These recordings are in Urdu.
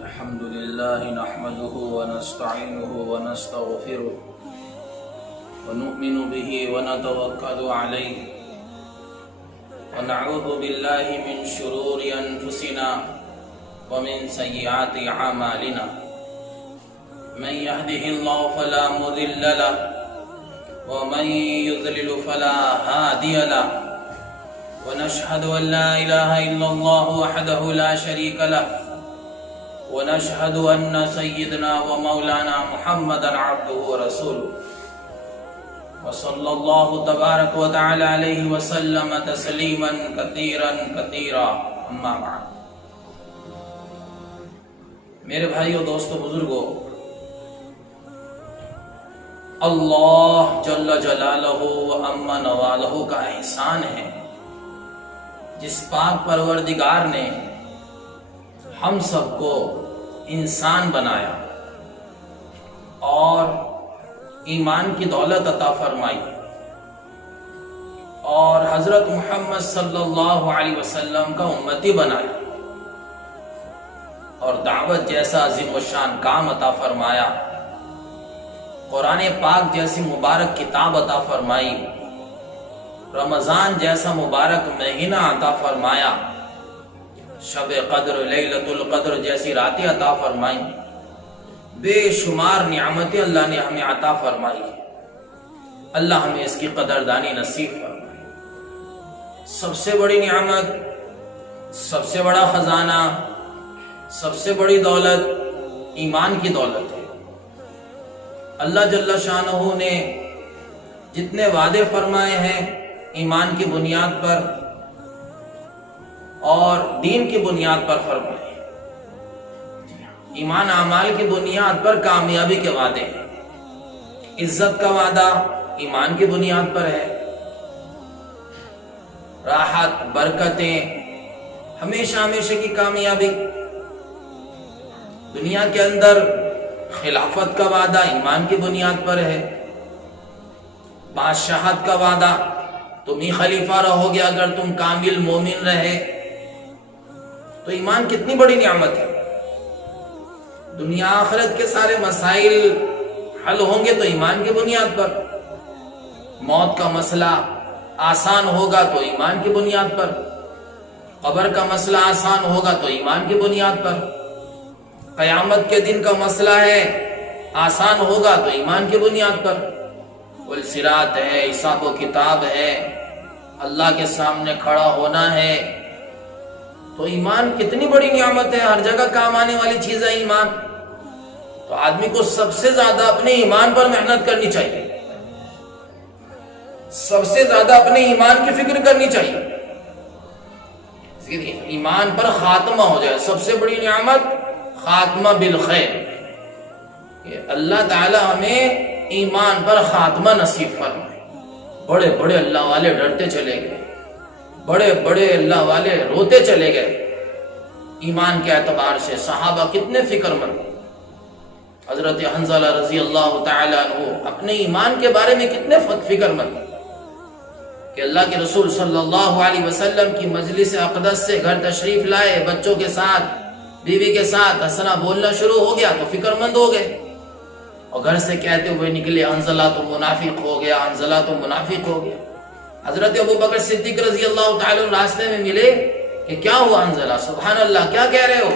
الحمد لله نحمده ونستعينه ونستغفره ونؤمن به ونتوكل عليه ونعوذ بالله من شرور أنفسنا ومن سيئات أعمالنا من يهده الله فلا مضل له ومن يضلل فلا هادي له ونشهد أن لا إله إلا الله وحده لا شريك له ونشهد أن سيدنا ومولانا محمدا عبده ورسوله وصلى الله تبارك وتعالى عليه وسلم تسليما كثيرا كثيرا أما بعد میرے بھائیو دوستو بزرگو، اللہ جل جلالہ و عم نوالہ کا احسان ہے جس پاک پروردگار نے ہم سب کو انسان بنایا اور ایمان کی دولت عطا فرمائی اور حضرت محمد صلی اللہ علیہ وسلم کا امتی بنایا اور دعوت جیسا عظیم الشان کام عطا فرمایا، قرآن پاک جیسی مبارک کتاب عطا فرمائی، رمضان جیسا مبارک مہینہ عطا فرمایا، شب قدر لیلۃ القدر جیسی راتیں عطا فرمائی، بے شمار نعمتیں اللہ نے ہمیں عطا فرمائی۔ اللہ ہمیں اس کی قدردانی نصیب فرمائے۔ سب سے بڑی نعمت، سب سے بڑا خزانہ، سب سے بڑی دولت ایمان کی دولت ہے۔ اللہ جل شانہ نے جتنے وعدے فرمائے ہیں ایمان کی بنیاد پر اور دین کی بنیاد پر فرمائے، ایمان اعمال کی بنیاد پر کامیابی کے وعدے ہیں۔ عزت کا وعدہ ایمان کی بنیاد پر ہے، راحت، برکتیں، ہمیشہ ہمیشہ کی کامیابی۔ دنیا کے اندر خلافت کا وعدہ ایمان کی بنیاد پر ہے، بادشاہت کا وعدہ تم ہی خلیفہ رہو گے اگر تم کامل مومن رہے، تو ایمان کتنی بڑی نعمت ہے۔ دنیا آخرت کے سارے مسائل حل ہوں گے تو ایمان کی بنیاد پر، موت کا مسئلہ آسان ہوگا تو ایمان کی بنیاد پر، قبر کا مسئلہ آسان ہوگا تو ایمان کی بنیاد پر، قیامت کے دن کا مسئلہ ہے آسان ہوگا تو ایمان کی بنیاد پر، صراط ہے، حساب و کتاب ہے، اللہ کے سامنے کھڑا ہونا ہے، تو ایمان کتنی بڑی نعمت ہے، ہر جگہ کام آنے والی چیز ہے ایمان۔ تو آدمی کو سب سے زیادہ اپنے ایمان پر محنت کرنی چاہیے، سب سے زیادہ اپنے ایمان کی فکر کرنی چاہیے، ایمان پر خاتمہ ہو جائے۔ سب سے بڑی نعمت خاتمہ بالخیر، کہ اللہ تعالی ہمیں ایمان پر خاتمہ نصیب فرمائے۔ بڑے بڑے اللہ والے ڈرتے چلے گئے، بڑے بڑے اللہ والے روتے چلے گئے ایمان کے اعتبار سے۔ صحابہ کتنے فکر مند، حضرت حنظلہ رضی اللہ تعالی عنہ اپنے ایمان کے بارے میں کتنے فکر مند کہ اللہ کے رسول صلی اللہ علیہ وسلم کی مجلس اقدس سے گھر تشریف لائے، بچوں کے ساتھ، بیوی کے ساتھ ہنسنا بولنا شروع ہو گیا تو فکر مند ہو گئے، اور گھر سے کہتے ہوئے نکلے حنظلہ تو منافق ہو گیا، حنظلہ تو منافق ہو گیا۔ حضرت ابوبکر صدیق رضی اللہ تعالی عنہ راستے میں ملے کہ کیا ہوا حنظلہ، سبحان اللہ کیا کہہ رہے ہو؟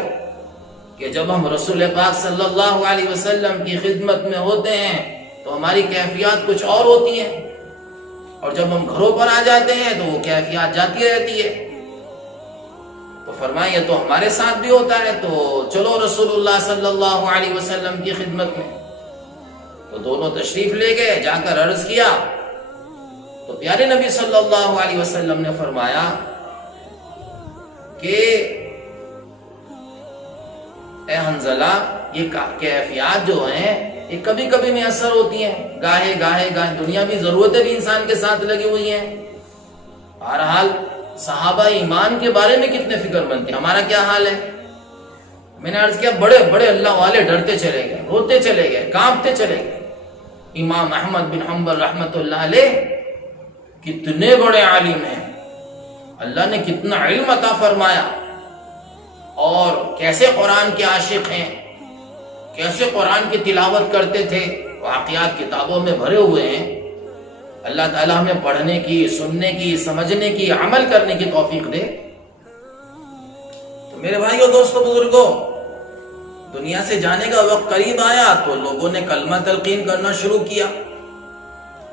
کہ جب ہم رسول پاک صلی اللہ علیہ وسلم کی خدمت میں ہوتے ہیں تو ہماری کیفیات کچھ اور ہوتی ہیں، اور جب ہم گھروں پر آ جاتے ہیں تو وہ کیفیات جاتی رہتی ہے۔ تو فرمایا یہ تو ہمارے ساتھ بھی ہوتا ہے، تو چلو رسول اللہ صلی اللہ علیہ وسلم کی خدمت میں۔ تو دونوں تشریف لے گئے، جا کر عرض کیا تو پیارے نبی صلی اللہ علیہ وسلم نے فرمایا کہ اے حنظلہ یہ کیفیات جو ہیں یہ کبھی کبھی میں اثر ہوتی ہیں، گاہے دنیاوی ضرورتیں بھی انسان کے ساتھ لگی ہوئی ہیں۔ بہرحال صحابہ ایمان کے بارے میں کتنے فکر مند تھے، ہمارا کیا حال ہے؟ میں نے عرض کیا بڑے بڑے اللہ والے ڈرتے چلے گئے، روتے چلے گئے، کانپتے چلے گئے۔ امام احمد بن حنبل رحمت اللہ علیہ کتنے بڑے عالم ہیں، اللہ نے کتنا علم عطا فرمایا، اور کیسے قرآن کے عاشق ہیں، کیسے قرآن کی تلاوت کرتے تھے، واقعات کتابوں میں بھرے ہوئے ہیں۔ اللہ تعالیٰ ہمیں پڑھنے کی، سننے کی، سمجھنے کی، عمل کرنے کی توفیق دے۔ تو میرے بھائیوں، دوستوں، بزرگوں، دنیا سے جانے کا وقت قریب آیا تو لوگوں نے کلمہ تلقین کرنا شروع کیا،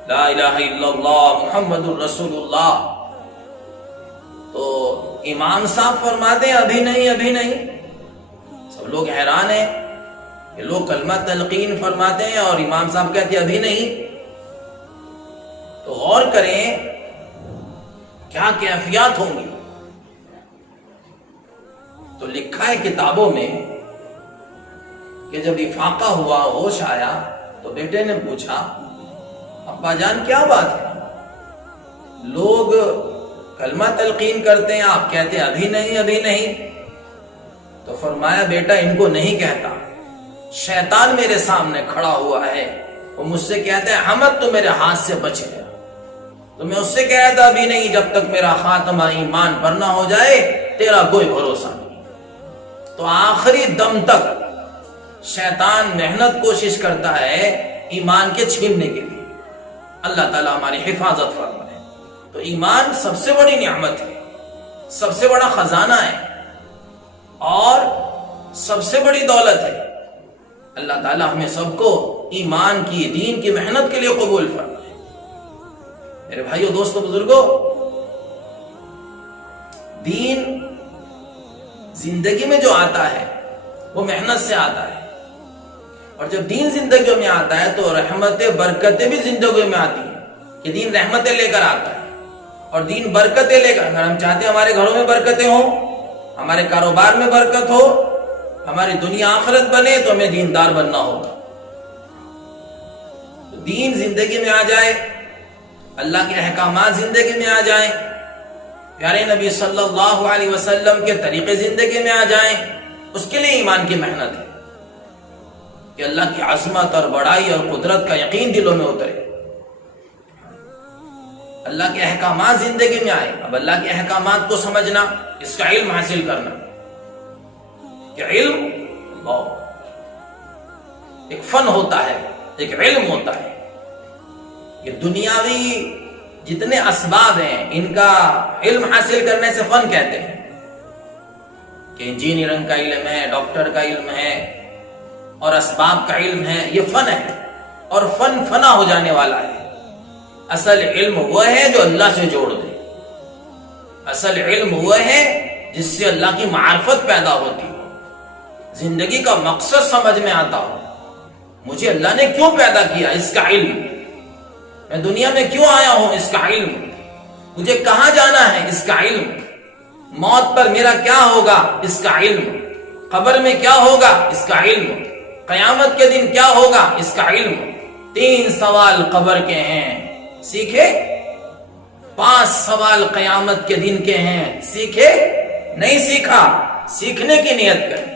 لا الہ الا اللہ محمد الرسول اللہ۔ تو امام صاحب فرماتے ہیں ابھی نہیں، ابھی نہیں۔ سب لوگ حیران ہیں کہ لوگ کلمہ تلقین فرماتے ہیں اور امام صاحب کہتے ہیں ابھی نہیں۔ تو غور کریں کیا کیفیات ہوں گی۔ تو لکھا ہے کتابوں میں کہ جب افاقہ ہوا، ہوش آیا، تو بیٹے نے پوچھا ابا جان کیا بات ہے، لوگ کلمہ تلقین کرتے ہیں، آپ کہتے ہیں ابھی نہیں، ابھی نہیں۔ تو فرمایا بیٹا ان کو نہیں کہتا، شیطان میرے سامنے کھڑا ہوا ہے، وہ مجھ سے کہتا ہے احمد تو میرے ہاتھ سے بچ گیا، تو میں اس سے کہہ رہا تھا ابھی نہیں، جب تک میرا خاتمہ ایمان پر نہ ہو جائے تیرا کوئی بھروسہ نہیں۔ تو آخری دم تک شیطان محنت کوشش کرتا ہے ایمان کے چھیننے کے لیے۔ اللہ تعالیٰ ہماری حفاظت فرمائے۔ تو ایمان سب سے بڑی نعمت ہے، سب سے بڑا خزانہ ہے، اور سب سے بڑی دولت ہے۔ اللہ تعالیٰ ہمیں سب کو ایمان کی، دین کی محنت کے لیے قبول فرمائے۔ میرے بھائیوں، دوستوں، بزرگوں، دین زندگی میں جو آتا ہے وہ محنت سے آتا ہے، اور جب دین زندگیوں میں آتا ہے تو رحمتیں، برکتیں بھی زندگیوں میں آتی ہیں، کہ دین رحمتیں لے کر آتا ہے اور دین برکتیں لے کر۔ اگر ہم چاہتے ہیں ہمارے گھروں میں برکتیں ہوں، ہمارے کاروبار میں برکت ہو، ہماری دنیا آخرت بنے، تو ہمیں دیندار بننا ہوگا۔ دین زندگی میں آ جائے، اللہ کے احکامات زندگی میں آ جائیں، پیارے نبی صلی اللہ علیہ وسلم کے طریقے زندگی میں آ جائیں، اس کے لیے ایمان کی محنت ہے کہ اللہ کی عظمت اور بڑائی اور قدرت کا یقین دلوں میں اترے، اللہ کے احکامات زندگی میں آئے۔ اب اللہ کے احکامات کو سمجھنا، اس کا علم حاصل کرنا، کہ علم ایک فن ہوتا ہے، ایک علم ہوتا ہے۔ یہ دنیاوی جتنے اسباب ہیں ان کا علم حاصل کرنے سے فن کہتے ہیں، کہ انجینئرنگ کا علم ہے، ڈاکٹر کا علم ہے، اور اسباب کا علم ہے، یہ فن ہے، اور فن فنا ہو جانے والا ہے۔ اصل علم وہ ہے جو اللہ سے جوڑ دے، اصل علم وہ ہے جس سے اللہ کی معرفت پیدا ہوتی ہو، زندگی کا مقصد سمجھ میں آتا ہو، مجھے اللہ نے کیوں پیدا کیا، اس کا علم، میں دنیا میں کیوں آیا ہوں، اس کا علم، مجھے کہاں جانا ہے، اس کا علم، موت پر میرا کیا ہوگا، اس کا علم، قبر میں کیا ہوگا، اس کا علم، قیامت کے دن کیا ہوگا، اس کا علم۔ 3 سوال قبر کے ہیں، سیکھے؟ 5 سوال قیامت کے دن کے ہیں، سیکھے؟ نہیں سیکھا، سیکھنے کی نیت کریں،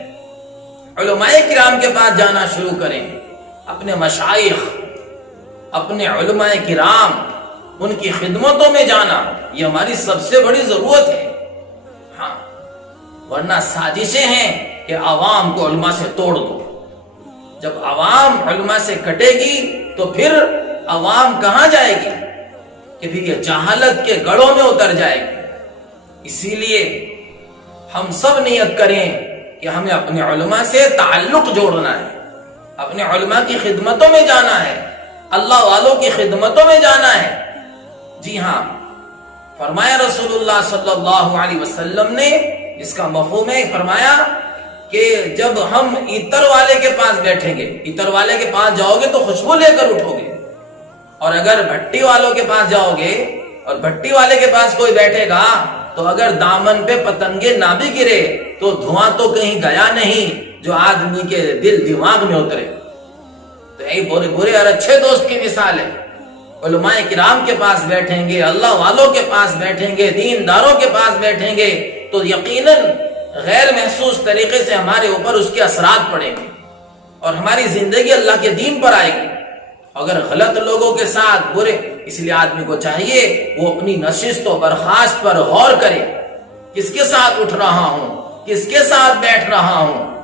علماء کرام کے پاس جانا شروع کریں، اپنے مشائخ، اپنے علماء کرام، ان کی خدمتوں میں جانا، یہ ہماری سب سے بڑی ضرورت ہے۔ ہاں، ورنہ سازشیں ہیں کہ عوام کو علماء سے توڑ دو۔ جب عوام علماء سے کٹے گی تو پھر عوام کہاں جائے گی، کہ پھر یہ جہالت کے گڑھوں میں اتر جائے گی۔ اسی لیے ہم سب نیت کریں کہ ہمیں اپنے علماء سے تعلق جوڑنا ہے، اپنے علماء کی خدمتوں میں جانا ہے، اللہ والوں کی خدمتوں میں جانا ہے۔ جی ہاں، فرمایا رسول اللہ صلی اللہ علیہ وسلم نے، اس کا مفہوم ہے، فرمایا کہ جب ہم عطر والے کے پاس بیٹھیں گے، عطر والے کے پاس جاؤ گے تو خوشبو لے کر اٹھو گے، اور اگر بھٹی والوں کے پاس جاؤ گے اور بھٹی والے کے پاس کوئی بیٹھے گا تو اگر دامن پہ پتنگے نہ بھی گرے تو دھواں تو کہیں گیا نہیں جو آدمی کے دل دماغ میں اترے۔ تو یہی برے اور اچھے دوست کی مثال ہے۔ علماء کرام کے پاس بیٹھیں گے، اللہ والوں کے پاس بیٹھیں گے، دینداروں کے پاس بیٹھیں گے تو یقیناً غیر محسوس طریقے سے ہمارے اوپر اس کے اثرات پڑیں گے، اور ہماری زندگی اللہ کے دین پر آئے گی، اگر غلط لوگوں کے ساتھ برے، اس لیے آدمی کو چاہیے وہ اپنی نشست و برخاست پر غور کرے، کس کے ساتھ اٹھ رہا ہوں، کس کے ساتھ بیٹھ رہا ہوں۔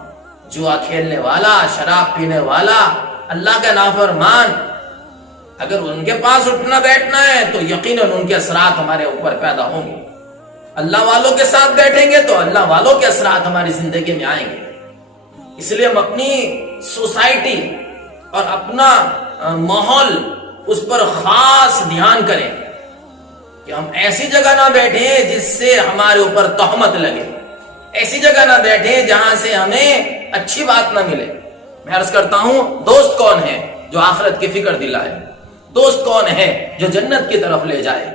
جوا کھیلنے والا، شراب پینے والا، اللہ کا نافرمان، اگر ان کے پاس اٹھنا بیٹھنا ہے تو یقیناً ان کے اثرات ہمارے اوپر پیدا ہوں گے۔ اللہ والوں کے ساتھ بیٹھیں گے تو اللہ والوں کے اثرات ہماری زندگی میں آئیں گے۔ اس لیے ہم اپنی سوسائٹی اور اپنا ماحول اس پر خاص دھیان کریں کہ ہم ایسی جگہ نہ بیٹھیں جس سے ہمارے اوپر تہمت لگے، ایسی جگہ نہ بیٹھیں جہاں سے ہمیں اچھی بات نہ ملے۔ میں عرض کرتا ہوں، دوست کون ہے جو آخرت کی فکر دلائے؟ دوست کون ہے جو جنت کی طرف لے جائے؟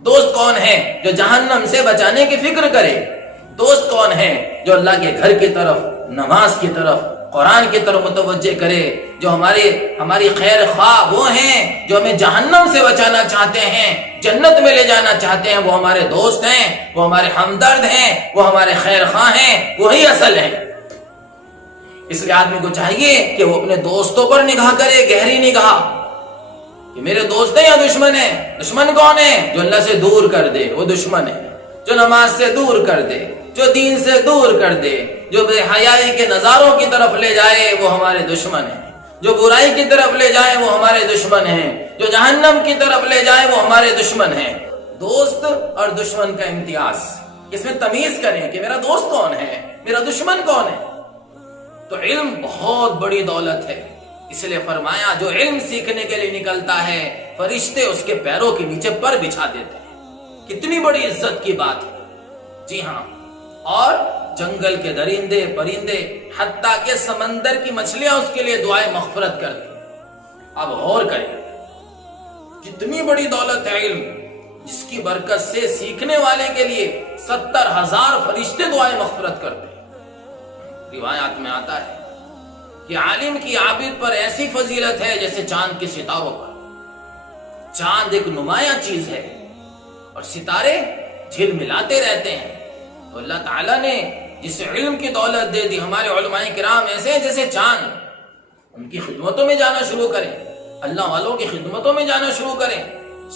دوست کون ہے جو جہنم سے بچانے کی فکر کرے؟ دوست کون ہے جو اللہ کے گھر کی طرف، نماز کی طرف، قرآن کی طرف متوجہ کرے؟ جو ہماری خیر خواہ وہ ہیں جو ہمیں جہنم سے بچانا چاہتے ہیں، جنت میں لے جانا چاہتے ہیں، وہ ہمارے دوست ہیں، وہ ہمارے ہمدرد ہیں، وہ ہمارے خیر خواہ ہیں، وہی اصل ہیں۔ اس لیے آدمی کو چاہیے کہ وہ اپنے دوستوں پر نگاہ کرے، گہری نگاہ، کہ میرے دوست ہیں یا دشمن ہیں؟ دشمن کون ہے؟ جو اللہ سے دور کر دے وہ دشمن ہے، جو نماز سے دور کر دے، جو دین سے دور کر دے، جو بے حیائی کے نظاروں کی طرف لے جائے وہ ہمارے دشمن ہیں، جو برائی کی طرف لے جائے وہ ہمارے دشمن ہیں، جو جہنم کی طرف لے جائے وہ ہمارے دشمن ہیں۔ دوست اور دشمن کا امتیاز، اس میں تمیز کریں کہ میرا دوست کون ہے، میرا دشمن کون ہے۔ تو علم بہت بڑی دولت ہے، اس لیے فرمایا جو علم سیکھنے کے لیے نکلتا ہے فرشتے اس کے پیروں کے نیچے پر بچھا دیتے ہیں۔ کتنی بڑی عزت کی بات ہے، جی ہاں۔ اور جنگل کے درندے پرندے، حتیٰ کہ سمندر کی مچھلیاں اس کے لیے دعائیں مغفرت کرتی ہیں۔ اب غور کریں، کتنی بڑی دولت ہے علم، جس کی برکت سے سیکھنے والے کے لیے 70,000 فرشتے دعائیں مغفرت کرتے ہیں۔ روایات میں آتا ہے کہ عالم کی عابد پر ایسی فضیلت ہے جیسے چاند کے ستاروں پر۔ چاند ایک نمایاں چیز ہے اور ستارے جھلملاتے رہتے ہیں، تو اللہ تعالیٰ نے جس علم کی دولت دے دی، ہمارے علماء کرام ایسے ہیں جیسے چاند، ان کی خدمتوں میں جانا شروع کریں، اللہ والوں کی خدمتوں میں جانا شروع کریں۔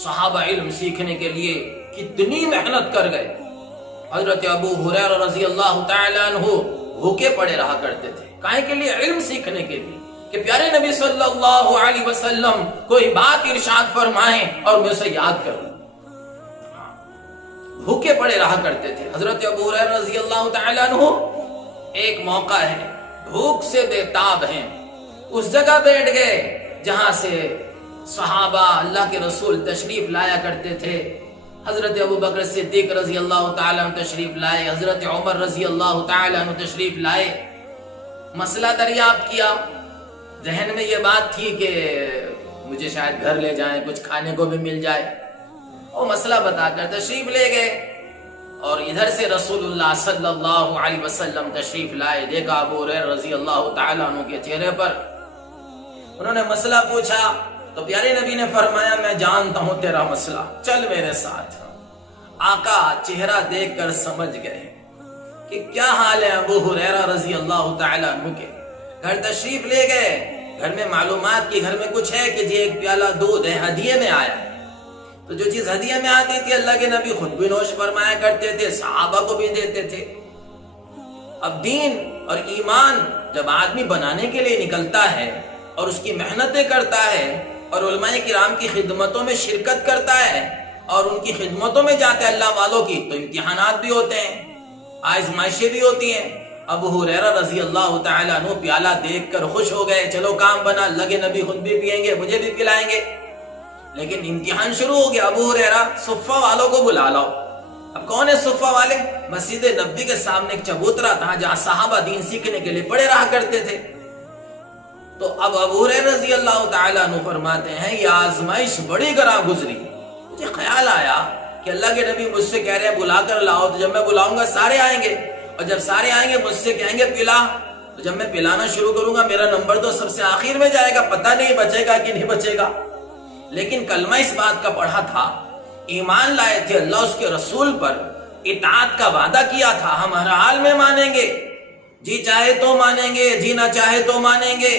صحابہ علم سیکھنے کے لیے کتنی محنت کر گئے۔ حضرت ابو ہریرہ رضی اللہ تعالیٰ عنہ بھوکے پڑے رہا کرتے تھے، کائیں کے لیے؟ علم سیکھنے کے لیے، کہ پیارے نبی صلی اللہ علیہ وسلم کوئی بات ارشاد فرمائیں اور میں اسے یاد کروں۔ بھوکے پڑے رہا کرتے تھے۔ حضرت ابو ہریرہ رضی اللہ تعالیٰ عنہ ایک موقع ہے، بھوک سے بے تاب ہیں، اس جگہ بیٹھ گئے جہاں سے صحابہ اللہ کے رسول تشریف لایا کرتے تھے۔ حضرت ابو بکر صدیق رضی اللہ تعالیٰ عنہ تشریف لائے، حضرت عمر رضی اللہ تعالیٰ عنہ تشریف لائے۔ مسئلہ دریافت کیا، ذہن میں یہ بات تھی کہ مجھے شاید گھر لے جائیں، کچھ کھانے کو بھی مل جائے۔ وہ مسئلہ بتا کر تشریف لے گئے، اور ادھر سے رسول اللہ صلی اللہ علیہ وسلم تشریف لائے۔ دیکھا ابو ہریرہ رضی اللہ تعالیٰ عنہ کے چہرے پر، انہوں نے مسئلہ پوچھا تو پیارے نبی نے فرمایا میں جانتا ہوں تیرا مسئلہ، چل میرے ساتھ۔ آقا چہرہ دیکھ کر سمجھ گئے کہ کیا حال ہے ابو ہریرہ رضی اللہ تعالیٰ عنہ کے۔ گھر تشریف لے گئے، گھر میں معلومات کی گھر میں کچھ ہے کہ جی ایک پیالہ دودھ ہے، ہدیے میں آیا ہے۔ تو جو چیز ہدیے میں آتی تھی اللہ کے نبی خود بھی نوش فرمایا کرتے تھے، صحابہ کو بھی دیتے تھے۔ اب دین اور ایمان جب آدمی بنانے کے لیے نکلتا ہے اور اس کی محنتیں کرتا ہے اور علماء کرام کی خدمتوں میں شرکت کرتا ہے اور ان کی خدمتوں میں جاتے ہیں اللہ والوں کی، تو امتحانات بھی ہوتے ہیں، آزمائشیں بھی ہوتی ہیں۔ ابو ہریرہ رضی اللہ تعالیٰ عنہ پیالہ دیکھ کر خوش ہو گئے، چلو کام بنا، اللہ کے نبی خود بھی پیئیں گے، مجھے بھی پلائیں گے۔ لیکن امتحان شروع ہو گیا، ابو ہریرہ صفہ والوں کو بلا لاؤ۔ اب کون ہے صفہ والے؟ مسجد نبوی کے سامنے ایک چبوترا تھا جہاں صحابہ دین سیکھنے کے لیے پڑے رہا کرتے تھے۔ تو اب ابو ہریرہ رضی اللہ تعالیٰ عنہ فرماتے ہیں یہ آزمائش بڑی گراں گزری، مجھے خیال آیا کہ اللہ کے نبی مجھ سے کہہ رہے ہیں بلا کر لاؤ، تو جب میں بلاؤں گا سارے آئیں گے، اور جب سارے آئیں گے مجھ سے کہیں گے پلا، تو جب میں پلانا شروع کروں گا میرا نمبر تو سب سے آخر میں جائے گا، پتہ نہیں بچے گا کہ نہیں بچے گا۔ لیکن کلمہ اس بات کا پڑھا تھا، ایمان لائے تھے اللہ اس کے رسول پر، اطاعت کا وعدہ کیا تھا، ہم ہر حال میں مانیں گے، جی چاہے تو مانیں گے، جی نہ چاہے تو مانیں گے،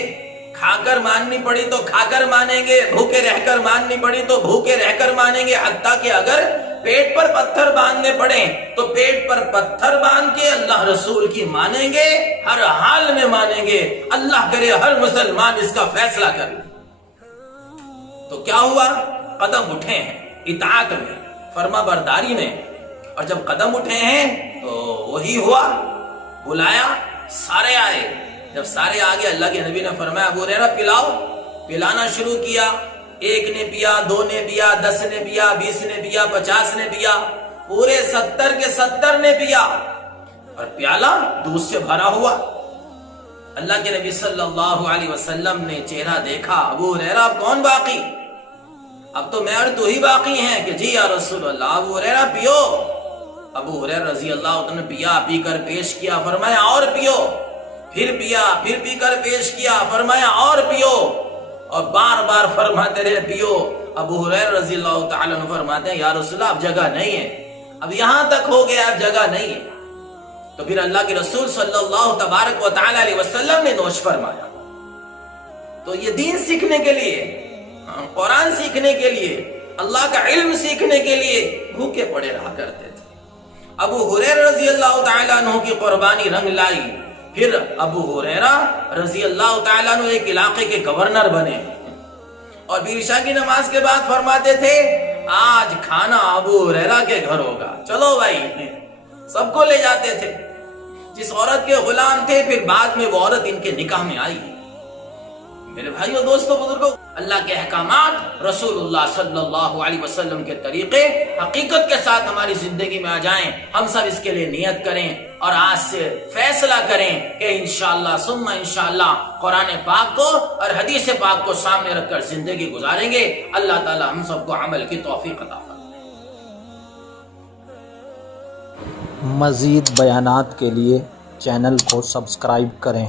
کھا کر ماننی پڑی تو کھا کر مانیں گے، بھوکے رہ کر ماننی پڑی تو بھوکے رہ کر مانیں گے، حتیٰ کہ اگر پیٹ پر پتھر باندھنے پڑے تو پیٹ پر پتھر باندھ کے اللہ رسول کی مانیں گے، ہر حال میں مانیں گے۔ اللہ کرے ہر مسلمان اس کا فیصلہ کر لے۔ تو کیا ہوا؟ قدم اٹھے ہیں اطاعت میں، فرما برداری میں، اور جب قدم اٹھے ہیں تو وہی ہوا، بلایا، سارے آئے۔ جب سارے آگے اللہ کے نبی نے فرمایا ابو ہریرہ پلاؤ، پلانا شروع کیا۔ ایک نے پیا، 2 نے پیا، 10 نے پیا، 20 نے پیا، 50 نے پیا، پورے 70 کے 70 نے پیا، اور پیالہ دودھ سے بھرا ہوا۔ اللہ کے نبی صلی اللہ علیہ وسلم نے چہرہ دیکھا، ابو ہریرہ اب کون باقی؟ اب تو میں اور تو ہی باقی ہیں کہ جی یا رسول اللہ، ابو ہریرہ پیو۔ ابو ہریرہ رضی اللہ عنہ نے پیا، پی کر پیش کیا، فرمایا اور پیو۔ پھر پیا، پھر پی کر پیش کیا، فرمایا اور پیو، اور بار بار فرماتے رہے پیو۔ ابو ہریرہ رضی اللہ تعالیٰ عنہ فرماتے ہیں یا رسول اللہ اب جگہ نہیں ہے، اب یہاں تک ہو گیا، اب جگہ نہیں ہے۔ تو پھر اللہ کے رسول صلی اللہ تبارک و تعالیٰ علیہ وسلم نے نوش فرمایا۔ تو یہ دین سیکھنے کے لیے، قرآن سیکھنے کے لیے، اللہ کا علم سیکھنے کے لیے بھوکے پڑے رہا کرتے تھے۔ ابو ہریرہ رضی اللہ تعالیٰ عنہ کی قربانی رنگ لائی۔ پھر ابو ہریرہ رضی اللہ تعالیٰ عنہ ایک علاقے کے گورنر بنے، اور پھر عشاء کی نماز کے بعد فرماتے تھے آج کھانا ابو ہریرہ کے گھر ہوگا، چلو بھائی، سب کو لے جاتے تھے۔ جس عورت کے غلام تھے پھر بعد میں وہ عورت ان کے نکاح میں آئی۔ میرے بھائیو، دوستو، بزرگوں، اللہ کے احکامات، رسول اللہ صلی اللہ علیہ وسلم کے طریقے حقیقت کے ساتھ ہماری زندگی میں آ جائیں۔ ہم سب اس کے لیے نیت کریں اور آج سے فیصلہ کریں کہ انشاءاللہ ثم انشاءاللہ قرآن پاک کو اور حدیث پاک کو سامنے رکھ کر زندگی گزاریں گے۔ اللہ تعالی ہم سب کو عمل کی توفیق عطا فرمائے۔ مزید بیانات کے لیے چینل کو سبسکرائب کریں۔